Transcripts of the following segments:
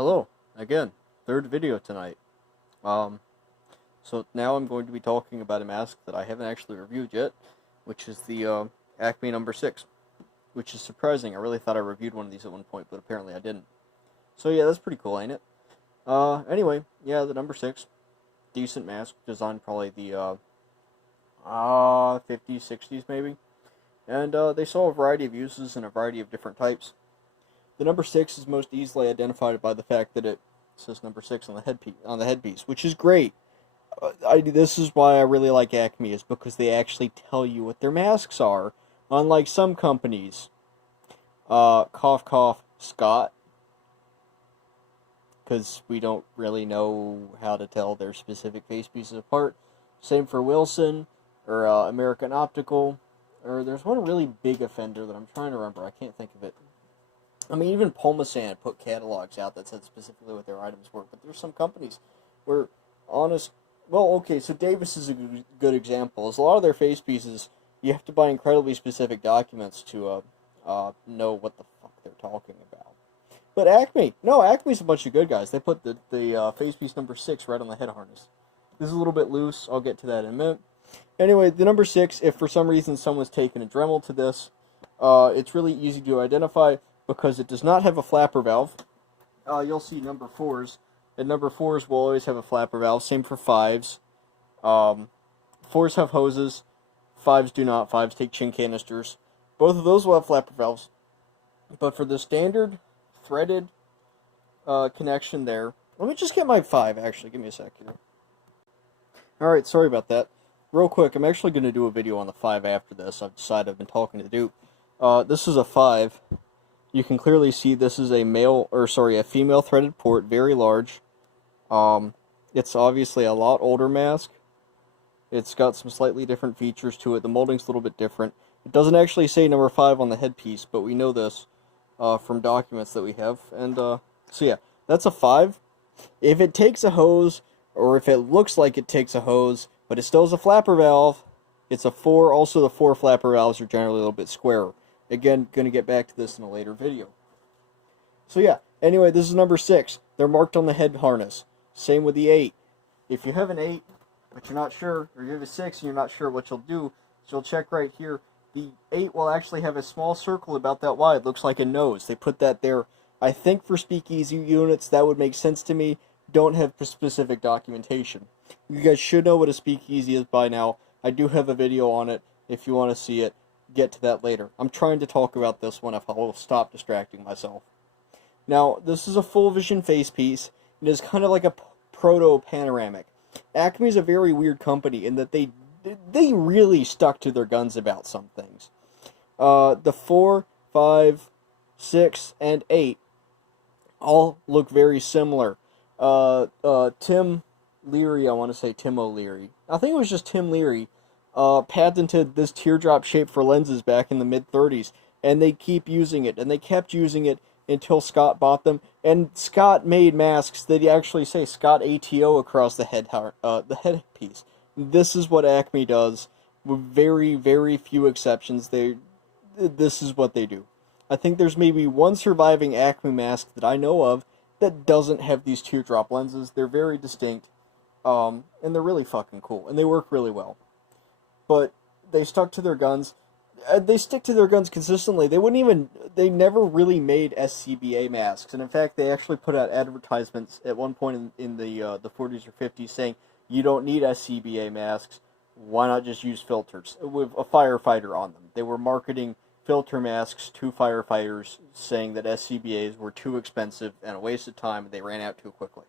Hello, again, third video tonight. So now I'm going to be talking about a mask that I haven't actually reviewed yet, which is the Acme number 6, which is surprising. I really thought I reviewed one of these at one point, but apparently I didn't. So yeah, that's pretty cool, ain't it? Anyway, yeah, the number 6, decent mask, designed probably the 50s, 60s maybe, and they saw a variety of uses and a variety of different types. The number 6 is most easily identified by the fact that it says number 6 on the headpiece, which is great. This is why I really like Acme, is because they actually tell you what their masks are, unlike some companies. Cough cough Scott, because we don't really know how to tell their specific face pieces apart. Same for Wilson, or American Optical, or there's one really big offender that I'm trying to remember, I can't think of it. I mean, even Pulmosan put catalogs out that said specifically what their items were, but there's some companies where, so Davis is a good example. Is a lot of their face pieces, you have to buy incredibly specific documents to know what the fuck they're talking about. But Acme's a bunch of good guys. They put the face piece number 6 right on the head harness. This is a little bit loose. I'll get to that in a minute. Anyway, the number 6, if for some reason someone's taken a Dremel to this, it's really easy to identify, because it does not have a flapper valve. You'll see number 4s, and number 4s will always have a flapper valve. Same for 5s. 4s have hoses. 5s do not. 5s take chin canisters. Both of those will have flapper valves. But for the standard threaded connection there, let me just get my 5, actually. Give me a sec here. Alright, sorry about that. Real quick, I'm actually going to do a video on the 5 after this. I've decided I've been talking to Duke. This is a 5. You can clearly see this is a female threaded port, very large. It's obviously a lot older mask. It's got some slightly different features to it. The molding's a little bit different. It doesn't actually say number 5 on the headpiece, but we know this from documents that we have. And so yeah, that's a 5. If it takes a hose, or if it looks like it takes a hose, but it still has a flapper valve, it's a 4. Also, the 4 flapper valves are generally a little bit squarer. Again, going to get back to this in a later video. So yeah, anyway, this is number 6. They're marked on the head harness. Same with the 8. If you have an 8, but you're not sure, or you have a 6 and you're not sure what you'll do, so you'll check right here. The 8 will actually have a small circle about that wide. Looks like a nose. They put that there. I think for speakeasy units, that would make sense to me. Don't have specific documentation. You guys should know what a speakeasy is by now. I do have a video on it if you want to see it. Get to that later. I'm trying to talk about this one if I will stop distracting myself. Now, this is a full vision face piece. It is kind of like a proto-panoramic. Acme is a very weird company in that they really stuck to their guns about some things. The 4, 5, 6, and 8 all look very similar. Tim Leary, I want to say Tim O'Leary. I think it was just Tim Leary. Patented this teardrop shape for lenses back in the mid-30s, and they keep using it, and they kept using it until Scott bought them, and Scott made masks that actually say Scott ATO across the headpiece. This is what Acme does, with very, very few exceptions. This is what they do. I think there's maybe one surviving Acme mask that I know of that doesn't have these teardrop lenses. They're very distinct, and they're really fucking cool, and they work really well. But they stuck to their guns. They stick to their guns consistently. They never really made SCBA masks. And in fact, they actually put out advertisements at one point in the 40s or 50s saying, you don't need SCBA masks. Why not just use filters with a firefighter on them? They were marketing filter masks to firefighters, saying that SCBAs were too expensive and a waste of time, and they ran out too quickly.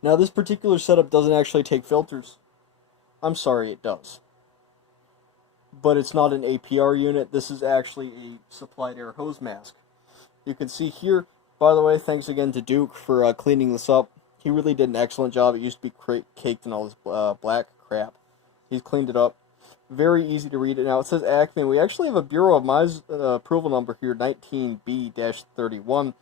Now, this particular setup doesn't actually take filters. I'm sorry, it does. But it's not an APR unit. This is actually a supplied air hose mask. You can see here, by the way, thanks again to Duke for cleaning this up. He really did an excellent job. It used to be caked in all this black crap. He's cleaned it up. Very easy to read it. Now, it says Acme. We actually have a Bureau of Mines approval number here, 19B-31.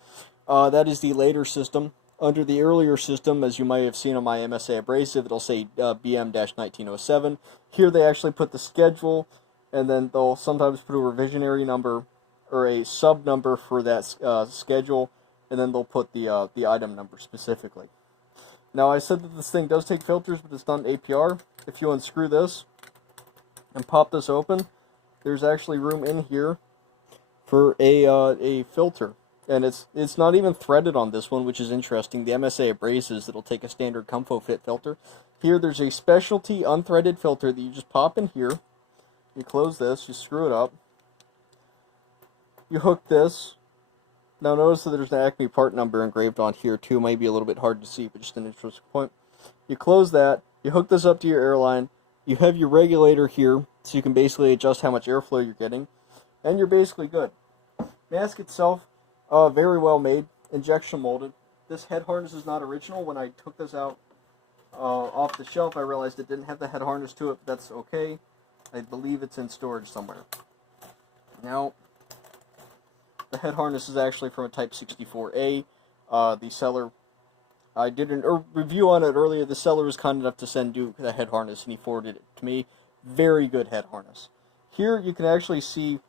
That is the later system. Under the earlier system, as you might have seen on my MSA abrasive, it'll say BM-1907. Here they actually put the schedule, and then they'll sometimes put a revisionary number, or a sub number for that schedule, and then they'll put the item number specifically. Now, I said that this thing does take filters, but it's not an APR. If you unscrew this and pop this open, there's actually room in here for a filter. And it's not even threaded on this one, which is interesting. The MSA abrasives, it'll take a standard Comfo Fit filter. Here, there's a specialty unthreaded filter that you just pop in here. You close this, you screw it up. You hook this. Now notice that there's an Acme part number engraved on here too. Might be a little bit hard to see, but just an interesting point. You close that. You hook this up to your airline. You have your regulator here, so you can basically adjust how much airflow you're getting, and you're basically good. Mask itself, very well made, injection molded. This head harness is not original. When I took this out off the shelf, I realized it didn't have the head harness to it, but that's okay. I believe it's in storage somewhere. Now, the head harness is actually from a Type 64A. The seller, I did a review on it earlier. The seller was kind enough to send Duke the head harness, and he forwarded it to me. Very good head harness. Here you can actually see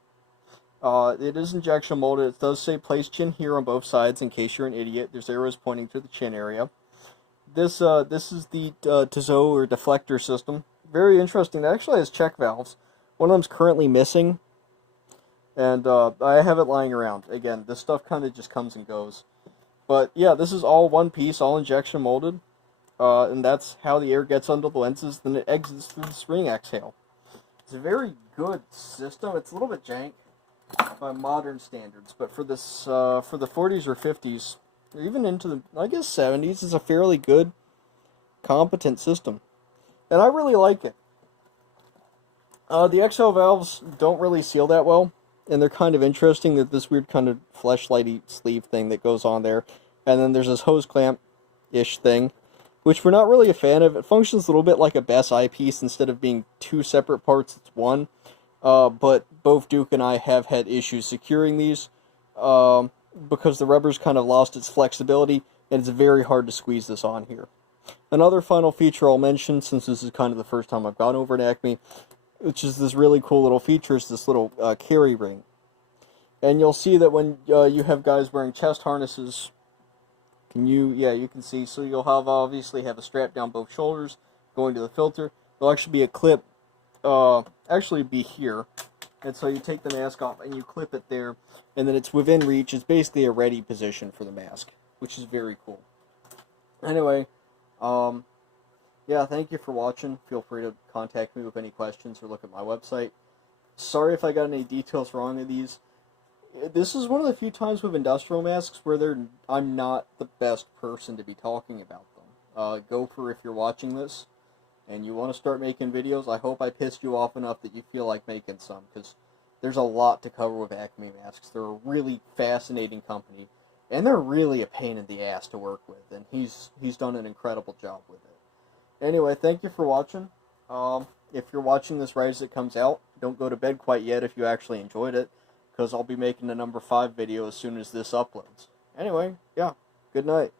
it is injection molded. It does say place chin here on both sides in case you're an idiot. There's arrows pointing to the chin area. This is the Tissot or deflector system. Very interesting. It actually has check valves. One of them's currently missing. And I have it lying around. Again, this stuff kind of just comes and goes. But yeah, this is all one piece, all injection molded. And that's how the air gets under the lenses. Then it exits through the spring exhale. It's a very good system. It's a little bit jank by modern standards. But for this, for the 40s or 50s, or even into the, I guess, 70s, it's a fairly good, competent system. And I really like it. The exhale valves don't really seal that well. And they're kind of interesting. That this weird kind of fleshlighty sleeve thing that goes on there. And then there's this hose clamp-ish thing, which we're not really a fan of. It functions a little bit like a Best eyepiece. Instead of being two separate parts, it's one. But both Duke and I have had issues securing these because the rubber's kind of lost its flexibility, and it's very hard to squeeze this on here. Another final feature I'll mention, since this is kind of the first time I've gone over an Acme, which is this really cool little feature, is this little carry ring. And you'll see that when you have guys wearing chest harnesses, you can see, so you'll have obviously have a strap down both shoulders going to the filter. There'll actually be a clip, actually be here. And so you take the mask off and you clip it there, and then it's within reach. It's basically a ready position for the mask, which is very cool. Anyway, yeah, thank you for watching. Feel free to contact me with any questions or look at my website. Sorry if I got any details wrong in these. This is one of the few times with industrial masks where I'm not the best person to be talking about them. Gopher, if you're watching this and you want to start making videos, I hope I pissed you off enough that you feel like making some, because there's a lot to cover with Acme masks. They're a really fascinating company, and they're really a pain in the ass to work with, and he's done an incredible job with it. Anyway, thank you for watching. If you're watching this right as it comes out, don't go to bed quite yet if you actually enjoyed it, because I'll be making the number 5 video as soon as this uploads. Anyway, yeah, good night.